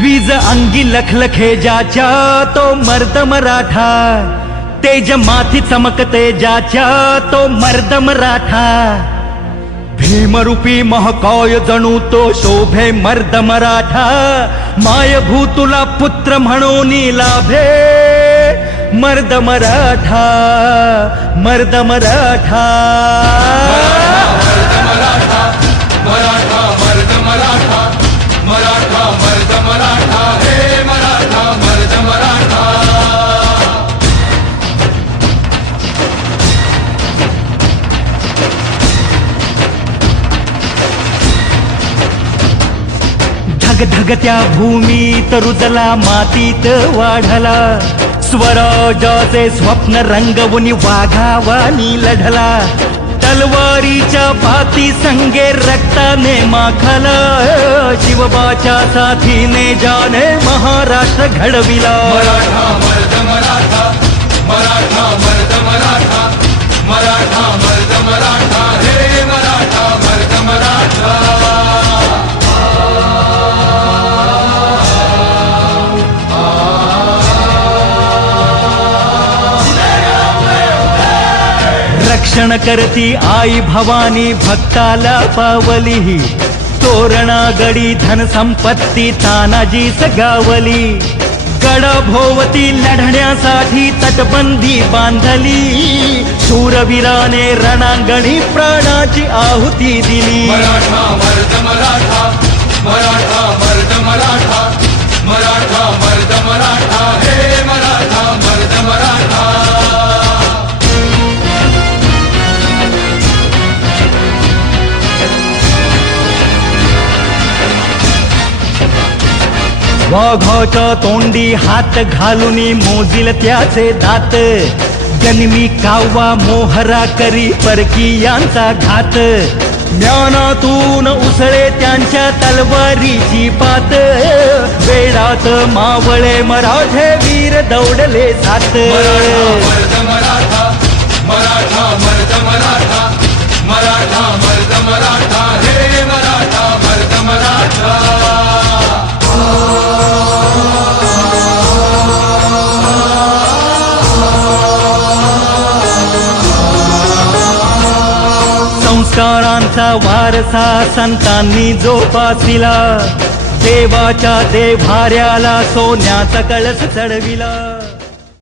वीज अंगी लखलखे ज्याच्या तो मर्द मराठा, तेज माथी चमकते ज्याच्या तो मर्द मराठा, भीमरूपी महाकाय जणू तो शोभे मर्द मराठा, मायभू तुला पुत्र म्हणून लाभे मर्द मराठा, मर्द मराठा, मर्द मराठा, मराठा मर्द मराठा, मराठा मर्द मराठा, हे मराठा मर्द मराठा. धगधगत्या भूमीत रुजला मातीत वाढला, स्वराजाचे स्वप्न रंगवून वाघावानी लढला, तलवारीच्या बाती संगे रक्ताने माखला, शिवबाच्या साथीने जाने महाराष्ट्र घडविला. मराठा मर्द मराठा, मराठा मर्द मराठा, मराठा मर्द मराठा, हे मराठा मर्द मराठा. रक्षण करती आई भवानी भक्ताला पावली, तोरणा गडी धन संपत्ती तानाजीच गावली, गडाभोवती लढण्यासाठी तटबंदी बांधली, शूरवीराने रणांगणी प्राणाची आहुती दिली. मराठा मर्द मराठा, मराठा मर्द मराठा, मराठा मर्द मराठा, हे मराठा मर्द मराठा. वाघाच्या तोंडी हात घालून मोजिल त्याचे दात, जन्मी कावा मोहरा करी परकीयांचा घात, ज्ञानातून उसळे त्यांच्या तलवारीची पात, वेळात मावळे मराठे वीर दौडले सात. मर्द मराठा, मराठा मर्द मराठा, मराठा मर्द मराठा, हे मराठा मर्द मराठा. संस्कारांचा वारसा संतांनी जोपासिला, देवाच्या देभाऱ्याला सोन्याचा कळस चढविला.